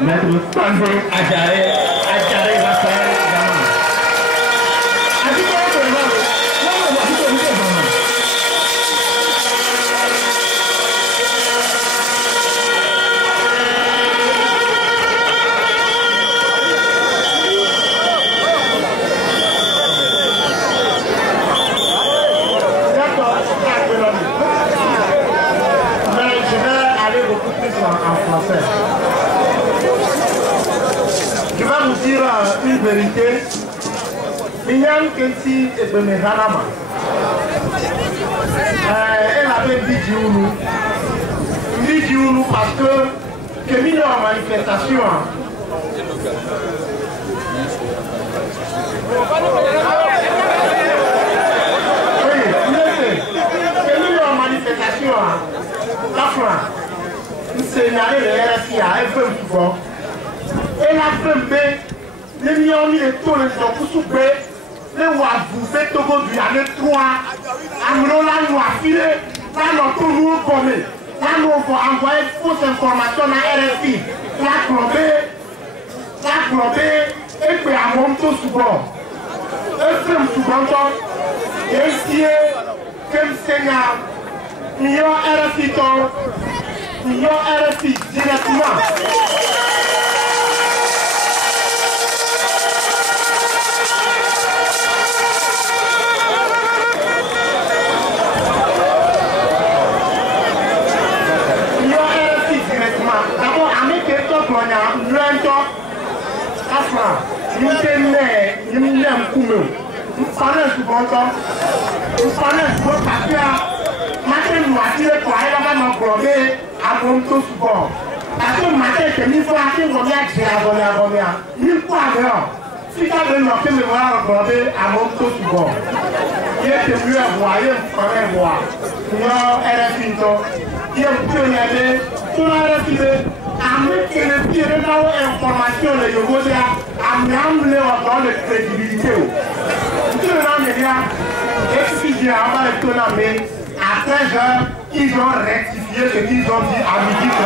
Maître Sandro Adjaré Raphaël Gaman. Je vais vous dire une vérité. Mignan Kensi et Bemehanama. Elle avait dit Djounou. Il dit Djounou parce que Mignan en manifestation. Oui, Mignan en manifestation. La France. C'est une année de RFI à un peu souvent. Et la FMB, les millions de tonnes de Koussoubé, les Wazou, fait Togo du année 3, Amro, là, nous a filé, là, nous avons nous commis. Là, nous avons envoyé fausses informations à RFI. La globé, et puis à Monto souvent. Et comme souvent, et si, comme Seigneur, il y a RFI, il y a RFI directement. Information de Yogosia a mis dans de crédibilité. Tout le monde est là, excusez avant le tournament, à 13h, ils ont rectifié ce qu'ils ont dit à midi 30.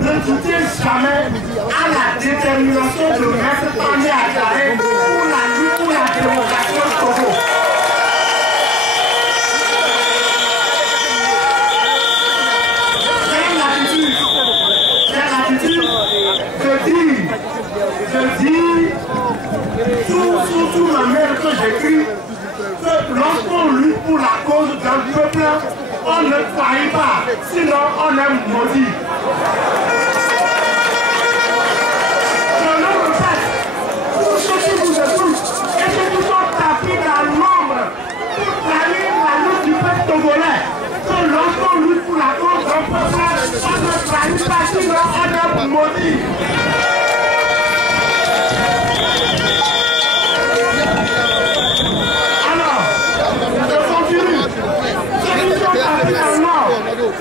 Ne doutez jamais à la détermination de mettre Tandé Adjaré pour la lutte pour la démocratie au Togo. Je dis, tout la mère que j'écris, que lorsqu'on lutte pour la cause d'un peuple, on ne trahit pas, sinon on est maudit. Je le répète, pour ceux qui vous écoutent et ceux qui sont tapis dans l'ombre pour trahir la lutte du peuple togolais, que lorsqu'on lutte pour la cause d'un peuple, on ne trahit pas, sinon on est maudit.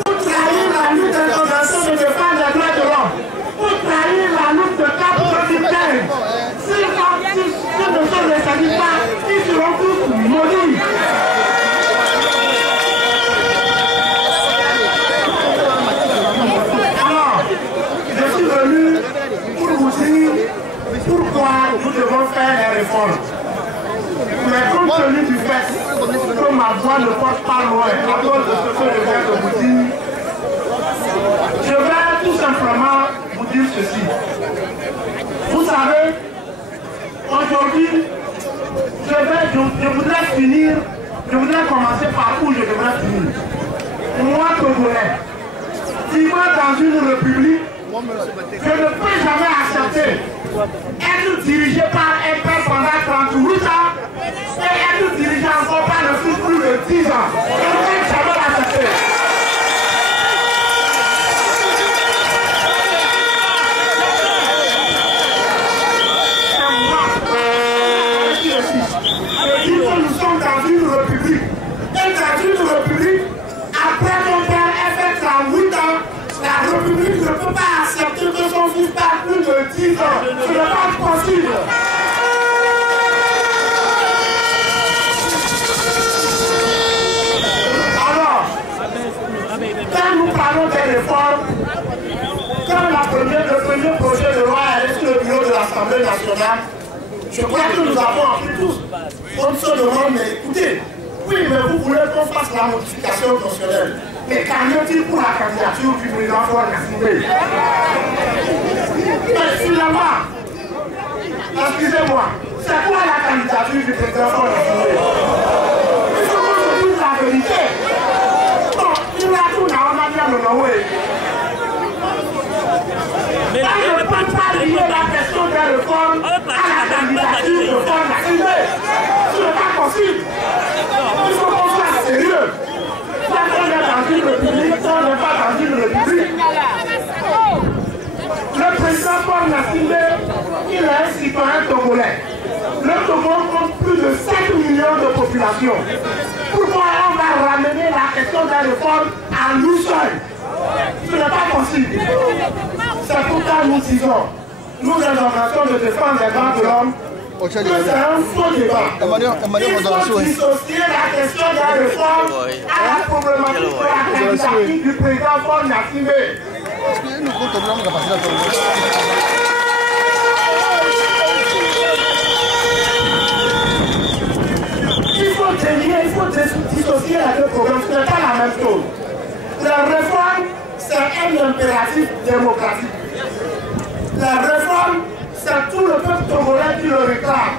Pour trahir la lutte de l'organisation de défense des droits de l'homme, pour trahir la lutte de cap militaire, si ce ne sont les syndicats, ils seront tous maudits. Alors, je suis venu pour vous dire pourquoi nous devons faire les réformes. Mais compte tenu du fait que ma voix ne porte pas loin à cause de ce que je viens de vous dire, je vais tout simplement vous dire ceci. Vous savez, aujourd'hui, je voudrais commencer par où je devrais finir. Moi, Togolais, vivant dans une république Je ne peux jamais accepter être dirigé par un père pendant 38 ans et être dirigé encore par le fils plus de 10 ans. Je ne peux jamais l'accepter. Je dis que nous sommes dans une république. Et dans une république, après mon père ait fait 38 ans, la République ne peut pas accepter que son fils passe plus de 10 ans. Ce n'est pas possible. Alors, quand nous parlons des réformes, quand le premier projet de loi est sur le bureau de l'Assemblée nationale, je crois que nous avons appris tous. On se demande, mais écoutez, oui, mais vous voulez qu'on fasse la modification constitutionnelle. Mais qu'en est-il pour la candidature du président Paul Nassimbe? Mais finalement, excusez-moi, c'est quoi la candidature du président Paul Nassimbe? Il faut qu'on se dise la vérité. Bon, il a tout dans un avion de Noé. Quand je ne peux pas lier la question des réformes à la candidature de Paul Nassimbe, ce n'est pas possible. Il faut qu'on soit sérieux. Quand on est dans une république, on n'est pas dans une république. Le président Paul Nassimbe, il est un citoyen togolais. Le Togo compte plus de 7 millions de population. Pourquoi on va ramener la question des réformes à nous seuls? Ce n'est pas possible. C'est pourquoi nous disons, nous les organisations de défense des droits de l'homme, que c'est un faux débat. Il faut dissocier la question des réformes à la problématique de la candidature du président Paul Nassimbe. Il faut dissocier les deux problèmes, ce n'est pas la même chose. La réforme, c'est un impératif démocratique. La réforme, c'est tout le peuple togolais qui le réclame.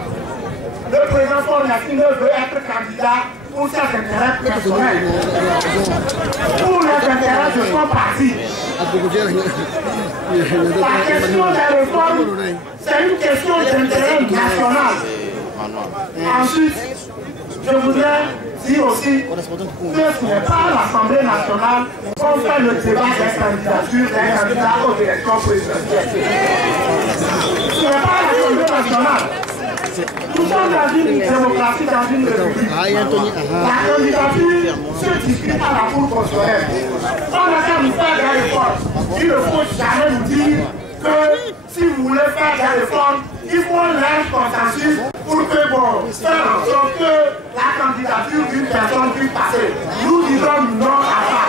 Le président Paul Nassimbe veut être candidat pour ses intérêts personnels, pour les intérêts de son parti. La question des réformes, c'est une question d'intérêt national. Ensuite, je voudrais dire aussi que ce n'est pas à l'Assemblée nationale qu'on fait le débat des candidatures des candidats aux élections présidentielles. Ce n'est pas à l'Assemblée nationale. Nous sommes dans une démocratie, dans une république. La candidature se discute à la Cour constitutionnelle. On a qu'à nous faire des réformes. Il ne faut jamais nous dire que si vous voulez faire des réformes, il faut un consensus pour que, bon, faire en sorte que la candidature d'une personne puisse passer. Nous disons non à ça.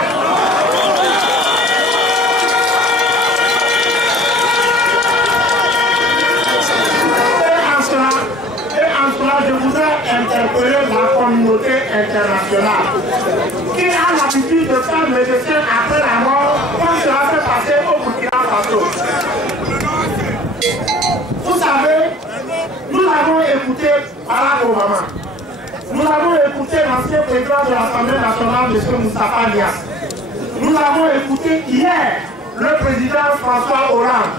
Je voudrais interpeller la communauté internationale qui a l'habitude de faire médecin après la mort comme cela s'est passé au Burkina Faso. Vous savez, nous avons écouté Barack Obama. Nous avons écouté l'ancien président de l'Assemblée nationale, M. Moustapha Niasse. Nous avons écouté hier le président François Hollande.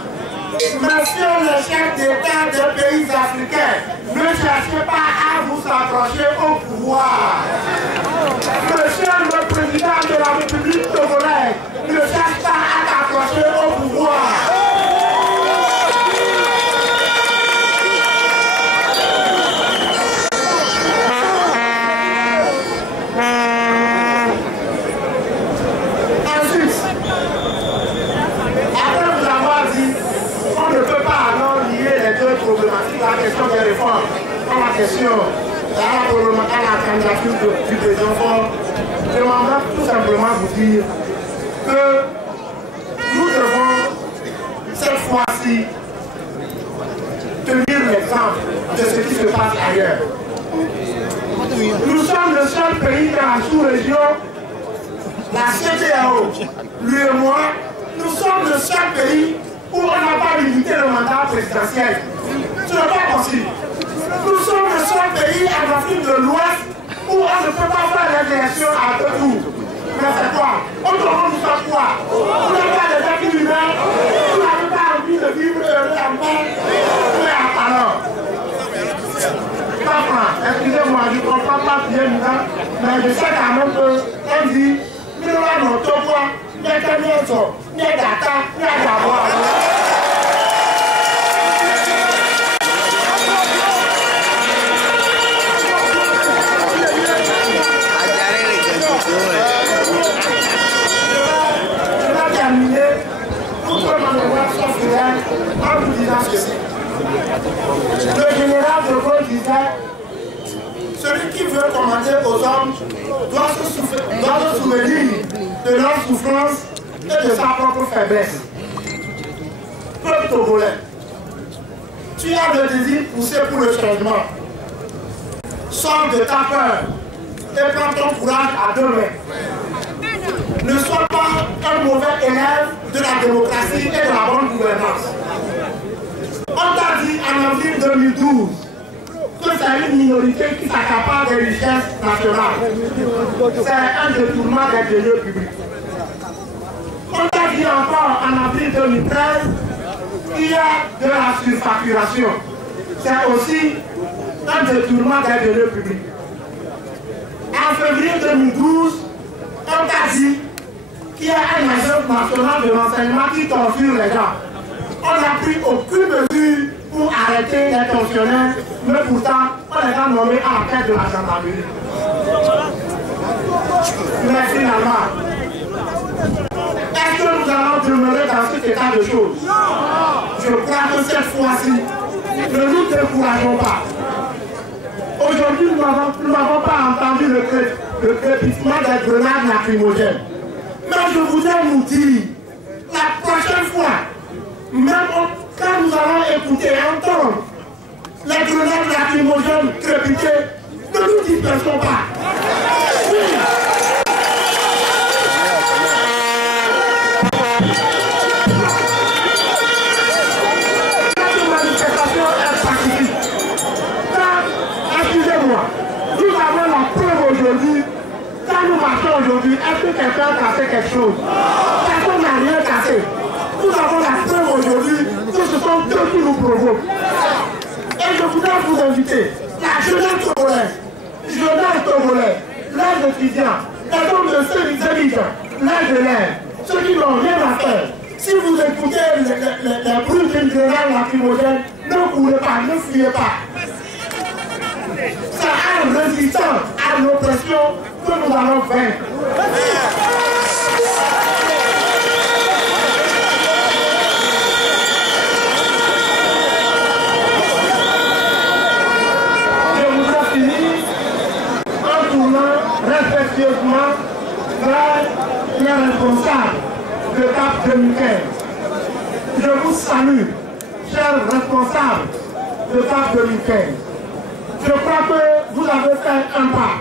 Monsieur le chef d'État des pays africains, ne cherchez pas à vous accrocher au pouvoir. Monsieur le président de la République togolaise, ne cherche pas à t'accrocher au pouvoir. Problématique, la question des réformes, à la question, à la candidature du président Faure, je m'en tout simplement vous dire que nous devons cette fois-ci tenir l'exemple de ce qui se passe ailleurs. Nous sommes le seul pays dans la sous-région, la CEDEAO, lui et moi, nous sommes le seul pays où on n'a pas limité le mandat présidentiel. Ce n'est pas possible. Nous sommes le seul pays en Afrique de l'Ouest où on ne peut pas faire les élections à deux tours. Mais c'est quoi? Autrement, nous sommes quoi? Vous n'avez pas des acquis humains? pas bien dedans, mais je sais quand même qu'on dit, nous avons notre poids, nous avons notre data, nous avons. En vous disant ceci. Le général de Gaulle disait, celui qui veut commander aux hommes doit se souvenir de leur souffrance et de sa propre faiblesse. Peuple togolais, tu as le désir poussé pour le changement. Sors de ta peur et prends ton courage à deux mains. Ne sois pas un mauvais élève de la démocratie et de la bonne gouvernance. On t'a dit en avril 2012 que c'est une minorité qui s'accapare des richesses nationales. C'est un détournement des deniers publics. On t'a dit encore en avril 2013 qu'il y a de la surfacturation. C'est aussi un détournement des deniers publics. En février 2012, on t'a dit qu'il y a un agent national de l'enseignement qui torture les gens. On n'a pris aucune mesure pour arrêter les fonctionnaires, mais pourtant, on les a nommés à la tête de la gendarmerie. Mais finalement, est-ce que nous allons demeurer dans cet état de choses? Je crois que cette fois-ci, ne nous décourageons pas. Aujourd'hui, nous n'avons pas entendu le crépitement des grenades lacrymogènes. Mais je voudrais nous dire, la prochaine fois, même quand nous allons écouter et entendre les grenades lacrymogènes crépiter, ne nous dispersons pas. Oui. Cette manifestation est pacifique. Excusez-moi, nous avons la preuve aujourd'hui. Quand nous marchons aujourd'hui, est-ce que quelqu'un a cassé quelque chose? Personne n'a rien cassé. Nous avons la preuve aujourd'hui que ce sont eux qui nous provoquent. Et je voudrais vous inviter, la jeunesse togolaise, les étudiants, les hommes de service, les élèves, ceux qui n'ont rien à faire. Si vous écoutez les bruits d'une grenade lacrymogène, ne courez pas, ne fuyez pas. C'est en résistant à l'oppression que nous allons vaincre. Je voudrais finir en tournant respectueusement vers les responsables de CAP 2015. Je vous salue, chers responsables de CAP 2015. Je crois que vous avez fait un pas.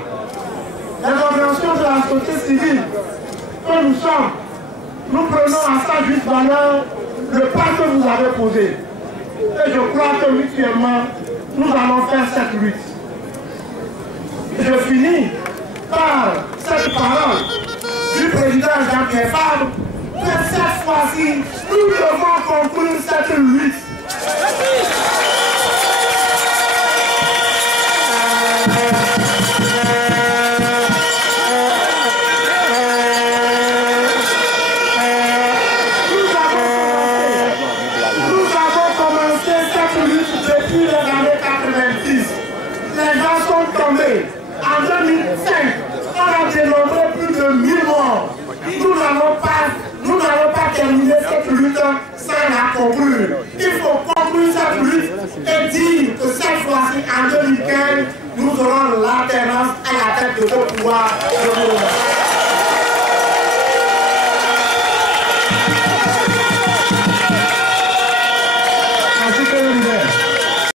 Les organisations de la société civile que nous sommes, nous prenons à sa juste valeur le pas que vous avez posé. Et je crois que mutuellement, nous allons faire cette lutte. Je finis par cette parole du président Jean-Pierre Fabre que cette fois-ci, nous devons conclure cette lutte. En 2005, on a dénombré plus de 1000 morts. Nous n'allons pas terminer cette lutte sans la conclure. Il faut conclure cette lutte et dire que cette fois-ci, en 2015, nous aurons l'alternance à la tête de ce pouvoir.